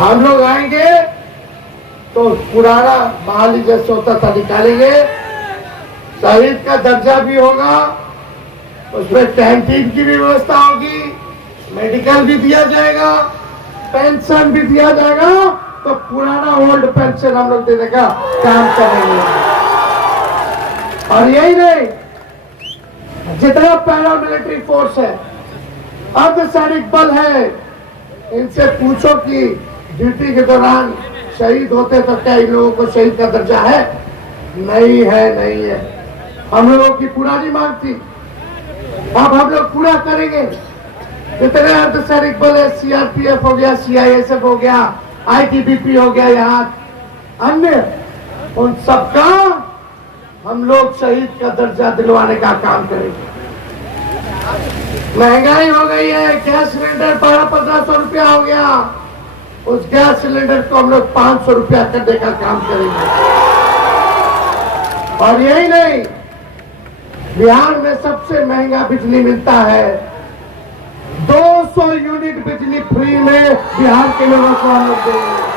हम लोग आएंगे तो पुराना बहाली जैसे होता था निकालेंगे, शहीद का दर्जा भी होगा, उसमें कैंटीन की भी व्यवस्था होगी, मेडिकल भी दिया जाएगा, पेंशन भी दिया जाएगा। तो पुराना ओल्ड पेंशन हम लोग देने का काम करेंगे। और यही नहीं, जितना पैरा मिलिट्री फोर्स है, अर्धसैनिक बल है, इनसे पूछो कि ड्यूटी के दौरान शहीद होते तो क्या इन लोगों को शहीद का दर्जा है? नहीं है, नहीं है। हम लोगों की पुरानी मांग थी, अब हम लोग पूरा करेंगे। इतने अर्धसैनिक बल है, सीआरपीएफ हो गया, सीआईएसएफ हो गया, आईटीबीपी हो गया, यहाँ अन्य, उन सबका हम लोग शहीद का दर्जा दिलवाने का काम करेंगे। महंगाई हो गई है, गैस सिलेंडर 1200-1500 रुपया हो गया, उस गैस सिलेंडर को हम लोग 500 रुपया करने का काम करेंगे। और यही नहीं, बिहार में सबसे महंगा बिजली मिलता है, 200 यूनिट बिजली फ्री में बिहार के लोगों को हम लोग देंगे।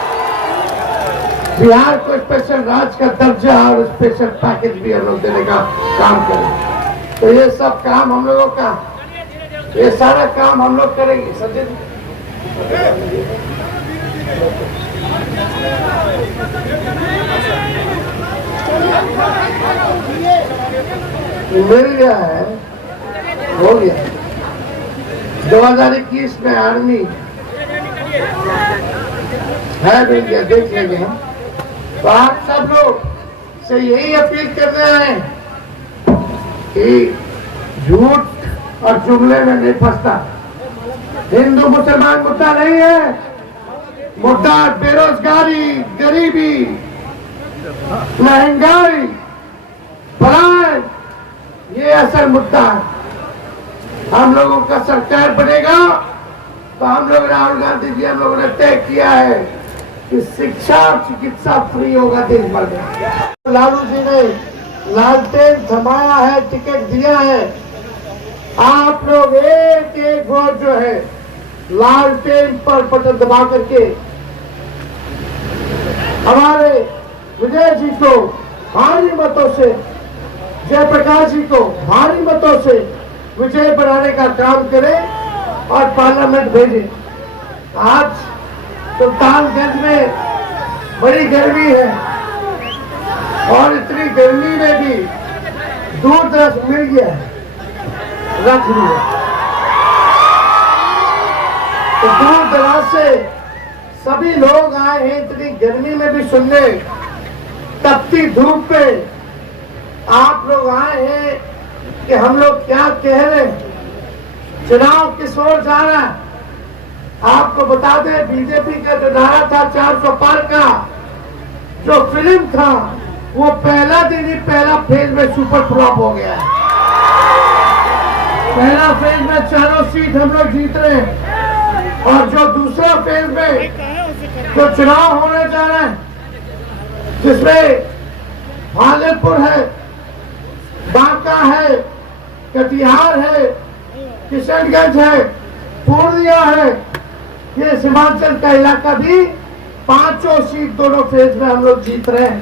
बिहार को स्पेशल राज्य का दर्जा और स्पेशल पैकेज भी हम लोग देने का काम करेंगे। तो ये सब काम हम लोगों का, ये सारा काम हम लोग करेंगे। संजय जी, मिल गया है, हो गया। 2021 में आर्मी है, मिल गया, देख लेंगे हम। तो आप सब लोग से यही अपील कर रहे हैं कि झूठ और जुमले में नहीं फंसता। हिंदू मुसलमान मुद्दा नहीं है, मुद्दा बेरोजगारी, गरीबी, महंगाई, पलायन, ये असल मुद्दा है। हम लोगों का सरकार बनेगा तो हम लोग, राहुल गांधी जी, हम लोगों ने तय किया है कि शिक्षा और चिकित्सा फ्री होगा देश भर में। लालू जी ने लालटेन थमाया है, टिकट दिया है। आप लोग एक एक वोट जो है लालटेन पर बटन दबा करके हमारे विजय जी को भारी मतों से, जयप्रकाश जी को भारी मतों से विजय बनाने का काम करें और पार्लियामेंट भेजें। आज सुल्तानगंज में बड़ी गर्मी है और इतनी गर्मी में भी दूध रस मिल गया है, रख लिया। तो दूर दराज से सभी लोग आए हैं इतनी गर्मी में भी सुनने, तपती धूप पे आप लोग आए हैं कि हम लोग क्या कह रहे हैं, चुनाव किस ओर जा रहा है। आपको बता दें, बीजेपी का जो नारा था 400 पार का, जो फिल्म था, वो पहला दिन ही पहला फेज में सुपर फ्लॉप हो गया है। पहला फेज में चारों सीट हम लोग जीत रहे हैं और जो दूसरा फेज में जो चुनाव होने जा रहा है, जिसमें भागलपुर है, बांका है, कटिहार है, किशनगंज है, पूर्णिया है, ये सीमांचल का इलाका भी, पांचों सीट दोनों फेज में हम लोग जीत रहे हैं।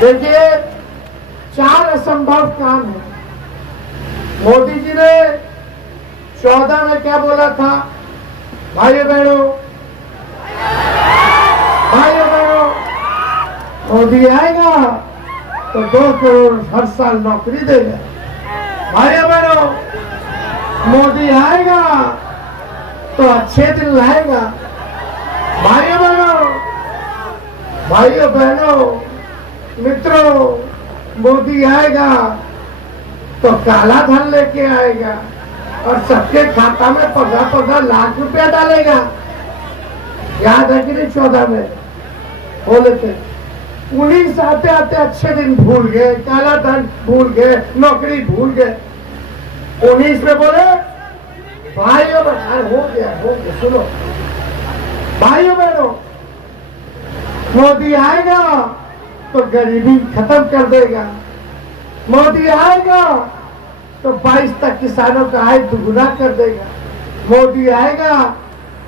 देखिए, 4 असंभव काम है। मोदी जी ने 14 में क्या बोला था? भाइयों बहनों, मोदी आएगा तो 2 करोड़ हर साल नौकरी देगा। भाइयों बहनों, मोदी आएगा तो अच्छे दिन लाएगा। भाइयों बहनों, मित्रों, मोदी आएगा तो काला धन लेके आएगा और सबके खाता में 15-15 लाख रुपया डालेगा। याद है कि नहीं? 14 में बोले थे। 19 आते आते अच्छे दिन भूल गए, काला धन भूल गए, नौकरी भूल गए। 19 में बोले भाइयों बहनों, हो गया, सुनो भाइयों बहनों, मोदी आएगा तो गरीबी खत्म कर देगा। मोदी आएगा तो 22 तक किसानों का आय दुगुना कर देगा। मोदी आएगा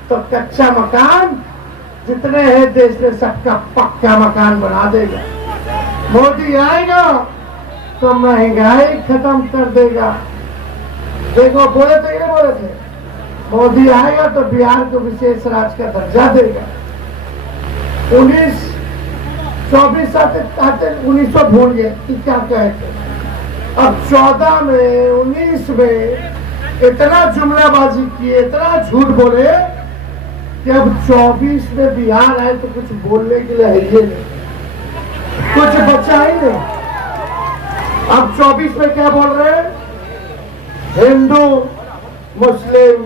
तो कच्चा मकान जितने हैं देश में सबका पक्का मकान बना देगा। मोदी आएगा तो महंगाई खत्म कर देगा। देखो बोले थे कि नहीं बोले थे, मोदी आएगा तो बिहार को विशेष राज्य का दर्जा देगा। 1924 आते 1900 भूल गए कि क्या कहे थे। अब 14 में 19 में इतना जुमलाबाजी किए, इतना झूठ बोले कि अब 24 में बिहार आए तो कुछ बोलने के लिए है ही नहीं, कुछ बचा ही नहीं। अब 24 में क्या बोल रहे हैं? हिंदू मुस्लिम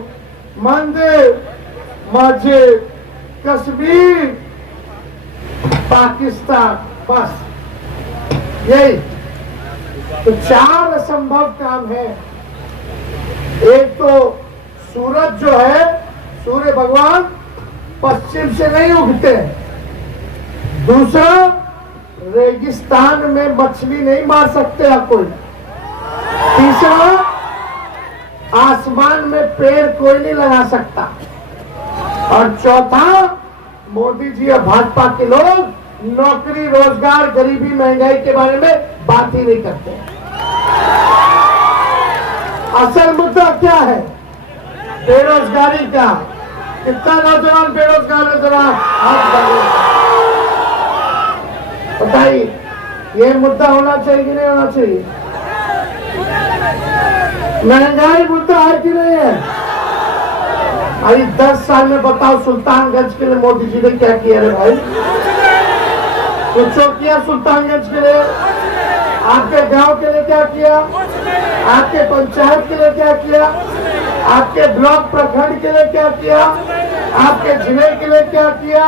मंदिर मस्जिद कश्मीर पाकिस्तान, बस यही तो 4 असंभव काम है। एक तो सूरज जो है, सूर्य भगवान पश्चिम से नहीं उगते। दूसरा, रेगिस्तान में मछली नहीं मार सकते आप कोई। तीसरा, आसमान में पेड़ कोई नहीं लगा सकता। और चौथा, मोदी जी और भाजपा के लोग नौकरी रोजगार गरीबी महंगाई के बारे में बात ही नहीं करते। असल मुद्दा क्या है? बेरोजगारी का। कितना नौजवान बेरोजगार है जरा बताइए। ये मुद्दा होना चाहिए कि नहीं होना चाहिए? महंगाई मुद्दा है कि नहीं है? अरे 10 साल में बताओ सुल्तानगंज के लिए मोदी जी ने क्या किया रे भाई? कुछ किया सुल्तानगंज के लिए? आपके गांव के लिए क्या किया? आपके पंचायत के लिए क्या किया? आपके ब्लॉक प्रखंड के लिए क्या किया? आपके जिले के लिए क्या किया?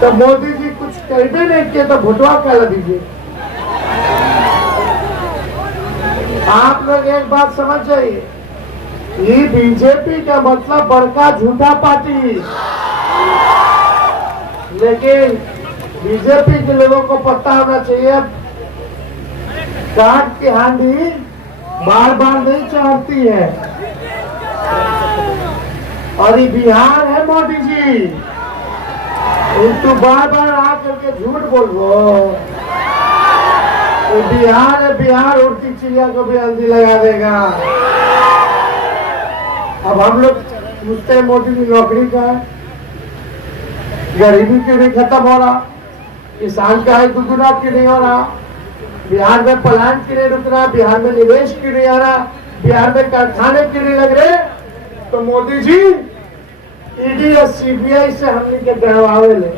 तो मोदी जी कुछ कर भी नहीं किए तो भुटवा कहला दीजिए। आप लोग एक बात समझ जाइए, ये बीजेपी का मतलब बड़का झूठा पार्टी। लेकिन बीजेपी के लोगों को पता होना चाहिए, काट की हांडी बार बार नहीं चढ़ती है। और ये बिहार है मोदी जी, तो बार बार आकर के झूठ बोल रहे। बिहार है, बिहार उड़ती चिड़िया को भी हल्दी लगा देगा। अब हम लोग पूछते हैं मोदी जी नौकरी का है, गरीबी क्यों नहीं खत्म हो रहा, किसान का है दुगुना क्यों नहीं हो रहा, बिहार में पलायन क्यों नहीं रुक रहा, बिहार में निवेश क्यों नहीं आ रहा, बिहार में कारखाने क्यों नहीं लग रहे? तो मोदी जी ईडी और सीबीआई से हमने के डरवावे ले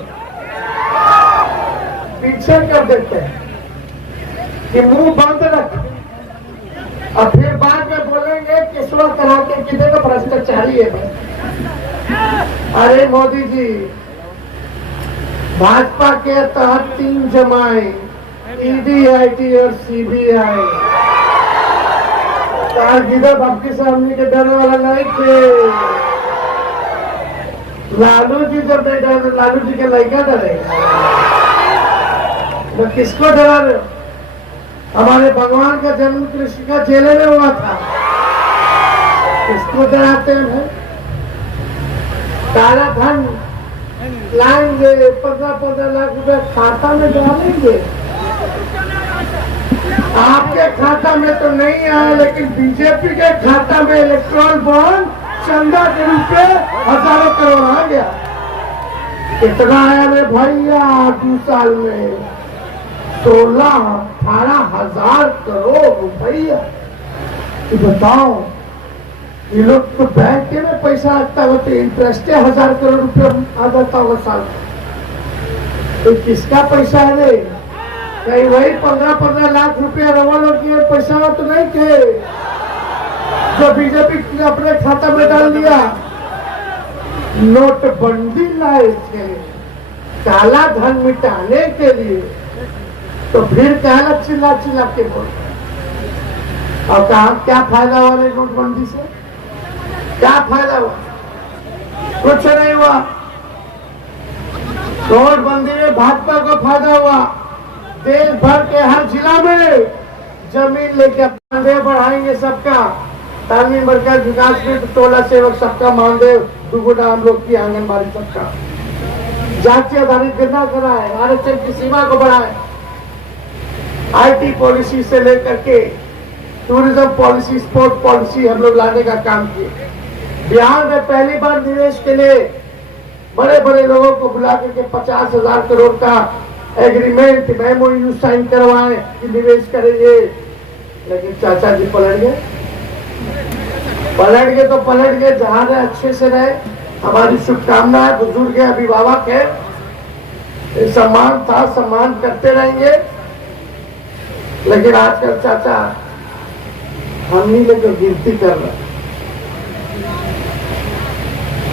पीछे कर देते हैं कि मुंह बंद रख, और फिर बाद में बोलेंगे किसवा करा के कितने का भ्रष्टाचारी है। अरे मोदी जी, भाजपा के तहत 3 जमाए, ईडी आईटी और सीबीआई। गिदर आपके सामने के डर वाला नहीं थे। लालू जी जब नहीं डरे, लालू जी के लड़का डरेगा। तो किसको डरा रहे हो? हमारे भगवान का जन्म कृष्ण का जेल में हुआ था, किसको डराते हैं? काला धन लाएंगे, 15-15 लाख रुपए खाता में डालेंगे। आपके खाता में तो नहीं आया, लेकिन बीजेपी के खाता में इलेक्ट्रॉल बॉन्ड चंदा के रूप में हजारों करोड़ आ गया। कितना आया रे भैया 2 साल में? 16-18 हजार करोड़ रुपया। तो बताओ, ये लोग तो बैंक में पैसा रखता है तो इंटरेस्ट 1000 करोड़ रुपया आ जाता होगा साल। तो किसका पैसा है रे? कहीं वही 15-15 लाख रुपया रवा लोग की पैसा तो नहीं थे जो बीजेपी ने अपने खाता में डाल दिया। नोटबंदी लाए थे काला धन मिटाने के लिए, तो फिर काला चिल्ला चिल्ला के बोल। और कहा क्या फायदा हुआ नोटबंदी से? क्या फायदा हुआ? कुछ नहीं हुआ। नोटबंदी में भाजपा को फायदा हुआ। देश भर के हर जिला में जमीन लेके बढ़ाएंगे सबका, तालमी मरकज विकास मित्र टोला सेवक सबका मानदेव दुगुना हम लोग की आंगनबाड़ी सबका जाति आधारित गिरना कराए, आरक्षण की सीमा को बढ़ाए, IT पॉलिसी से लेकर के टूरिज्म पॉलिसी, स्पोर्ट पॉलिसी हम लोग लाने का काम किए। बिहार में पहली बार निवेश के लिए बड़े बड़े लोगों को बुला करके 50,000 करोड़ का एग्रीमेंट MOU साइन करवाए कि निवेश करेंगे, लेकिन चाचा जी पलट गए तो पलट गए। जहां रहे अच्छे से रहे, हमारी शुभकामना है। बुजुर्ग है, अभिभावक है, सम्मान था, सम्मान करते रहेंगे। लेकिन आजकल चाचा हमनी में जो गिनती कर रहे हैं,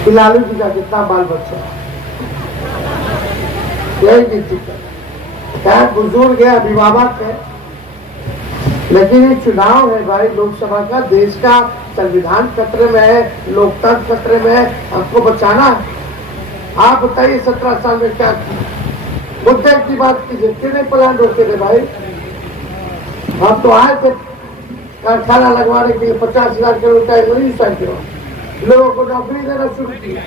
लालू जी का कितना बाल बच्चा है, यही गिनती कर रहे हैं। बुजुर्ग है, अभिभावक है, लेकिन ये चुनाव है भाई, लोकसभा का, देश का संविधान खतरे में है, लोकतंत्र खतरे में है, हमको बचाना है। आप बताइए 17 साल में क्या मुद्दे की बात कीजिए, क्यों नहीं प्लान रोके थे भाई? हम तो आए थे कारखाना लगवाने के लिए, 50,000 करोड़ का MOU साइन किया, लोगों को नौकरी देना शुरू किया,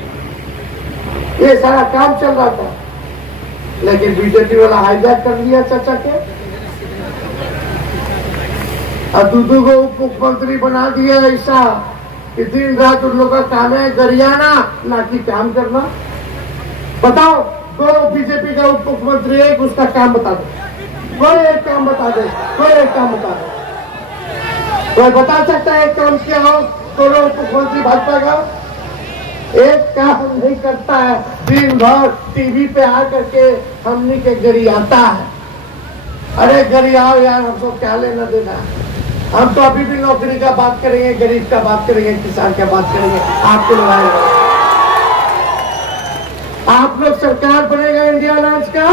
ये सारा काम चल रहा था। लेकिन बीजेपी वाला हाईजैक कर लिया चाचा के, और दूधू को उप मुख्यमंत्री बना दिया ऐसा कि दिन रात उन लोगों का काम है गरियाना, ना कि काम करना। बताओ, दो बीजेपी का उप मुख्यमंत्री, एक उसका काम बता दो, कोई एक काम बता दे, कोई एक काम बता दे, कोई बता सकता है एक काम क्या हो? दोनों उप मुख्यमंत्री भाजपा का एक काम नहीं करता है, दिन भर टीवी पे आ करके हमनी के गरियाता है। अरे गरियाओ यार, हमको क्या लेना देना? हम तो अभी भी नौकरी का बात करेंगे, गरीब का बात करेंगे, किसान का बात करेंगे। आपको लगाएगा, आप लोग सरकार बनेगा इंडिया अलायंस का,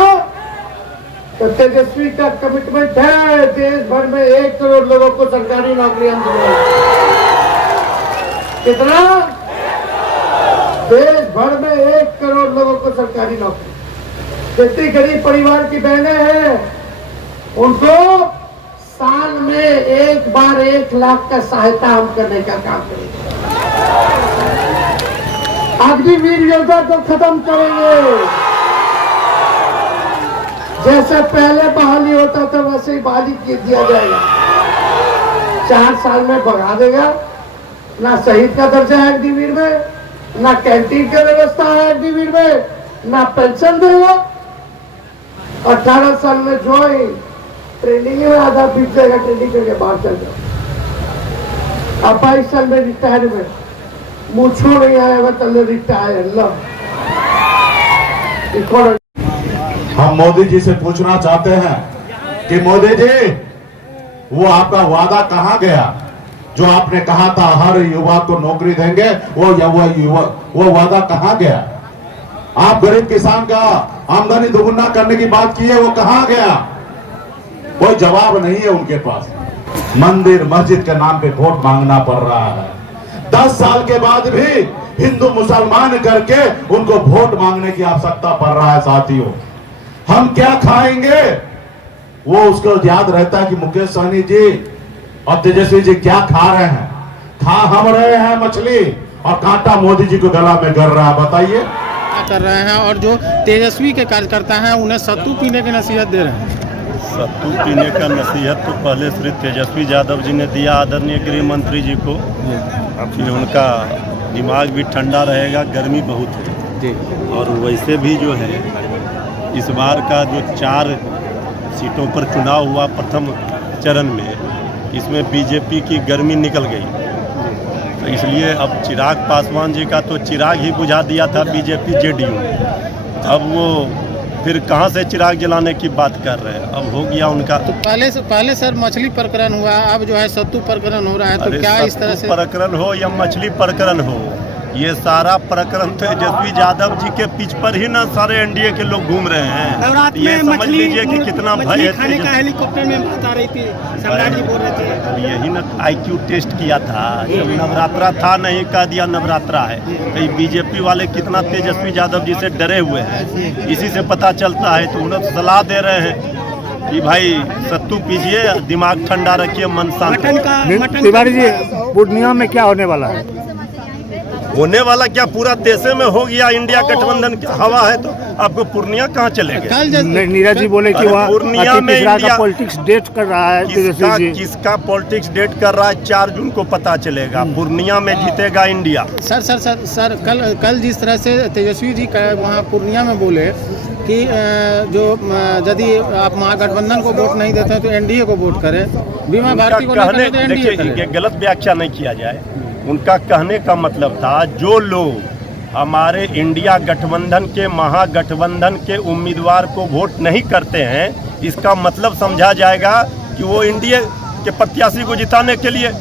तो तेजस्वी का कमिटमेंट है देश भर में 1 करोड़ लोगों को सरकारी नौकरियां दिलाएंगे। कितना? देश भर में 1 करोड़ लोगों को सरकारी नौकरी। जितनी गरीब परिवार की बहनें हैं उनको साल में एक बार 1 लाख का सहायता हम करने का काम करेंगे। अग्निवीर योजना को खत्म करेंगे। जैसे पहले बहाली होता था वैसे ही बहाली किया जाएगा। 4 साल में बढ़ा देगा। ना शहीद का दर्जा है अग्निवीर में, ना कैंटीन की व्यवस्था है अग्निवीर में, ना पेंशन देगा। 18 साल में ज्वाइन, ट्रेनिंग में आधा बीत जाएगा, ट्रेनिंग करके बाहर चल जाओ। अब 22 साल में रिटायरमेंट, मुझको नहीं आएगा चल रिटायर। हम मोदी जी से पूछना चाहते हैं कि मोदी जी, वो आपका वादा कहाँ गया? जो आपने कहा था हर युवा को नौकरी देंगे, वो वादा कहाँ गया? आप गरीब किसान का आमदनी दोगुना करने की बात की है, वो कहाँ गया? कोई जवाब नहीं है उनके पास। मंदिर मस्जिद के नाम पे वोट मांगना पड़ रहा है। 10 साल के बाद भी हिंदू मुसलमान करके उनको वोट मांगने की आवश्यकता पड़ रहा है। साथियों, हम क्या खाएंगे वो उसको याद रहता है कि मुकेश सहनी जी और तेजस्वी जी क्या खा रहे हैं। खा हम रहे हैं मछली, और कांटा मोदी जी को गला में गर रहा है। बताइए कर रहे हैं, और जो तेजस्वी के कार्यकर्ता हैं उन्हें सत्तू पीने की नसीहत दे रहे हैं। सत्तू पीने का नसीहत तो पहले श्री तेजस्वी यादव जी ने दिया, आदरणीय गृह मंत्री जी को। फिर उनका दिमाग भी ठंडा रहेगा, गर्मी बहुत है जी। और वैसे भी जो है इस बार का जो 4 सीटों पर चुनाव हुआ प्रथम चरण में, इसमें बीजेपी की गर्मी निकल गई। तो इसलिए अब चिराग पासवान जी का तो चिराग ही बुझा दिया था बीजेपी जेडीयू। अब वो फिर कहाँ से चिराग जलाने की बात कर रहे हैं? अब हो गया उनका। तो पहले सर मछली प्रकरण हुआ, अब जो है सत्तू प्रकरण हो रहा है, तो क्या इस तरह से प्रकरण हो या मछली प्रकरण हो, ये सारा प्रकरण तेजस्वी यादव जी के पिच पर ही ना सारे एनडीए के लोग घूम रहे हैं। ये समझ लीजिए कि कितना भय है। खाने का हेलीकॉप्टर में बात आ रही थी, सम्राट जी बोल रहे थे। अब यही ना IQ टेस्ट किया था, जब नवरात्रा था नहीं कह दिया नवरात्रा है। तो बीजेपी वाले कितना तेजस्वी यादव जी से डरे हुए हैं, इसी से पता चलता है। तो उन्हें सलाह दे रहे हैं कि भाई सत्तू पीजिए, दिमाग ठंडा रखिए, मन शांत रखिए। तिवारी जी, पूर्णिया में क्या होने वाला है? होने वाला क्या, पूरा देशे में हो गया। इंडिया गठबंधन की हवा है तो आपको पूर्णिया कहाँ चलेंगे? कल जैसे नीरज जी बोले कि अरे वहाँ पूर्णिया में मिश्रा का इंडिया- पॉलिटिक्स डेट कर रहा है तेजस्वी जी। किसका पॉलिटिक्स डेट कर रहा है 4 जून को पता चलेगा। पूर्णिया में जीतेगा इंडिया। सर कल जिस तरह से तेजस्वी जी वहाँ पूर्णिया में बोले कि यदि आप महागठबंधन को वोट नहीं देते तो एनडीए को वोट करें, बीमा भारती को नहीं कहने करें तो एनडीए देखिए, करें। ये गलत व्याख्या नहीं किया जाए। उनका कहने का मतलब था जो लोग हमारे इंडिया गठबंधन के महागठबंधन के उम्मीदवार को वोट नहीं करते हैं, इसका मतलब समझा जाएगा कि वो एनडीए के प्रत्याशी को जिताने के लिए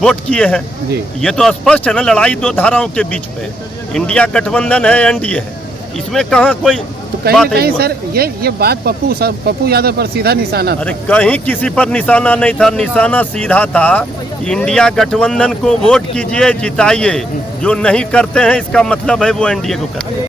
वोट किए हैं। जी। ये तो स्पष्ट है ना, लड़ाई 2 धाराओं के बीच पे, इंडिया गठबंधन है, एनडीए है, इसमें कहाँ कोई तो कहीं बात न कहीं है? सर ये बात पप्पू यादव पर सीधा निशाना था। अरे कहीं किसी पर निशाना नहीं था, निशाना सीधा था कि इंडिया गठबंधन को वोट कीजिए, जिताइए। जो नहीं करते हैं इसका मतलब है वो एनडीए को करते हैं।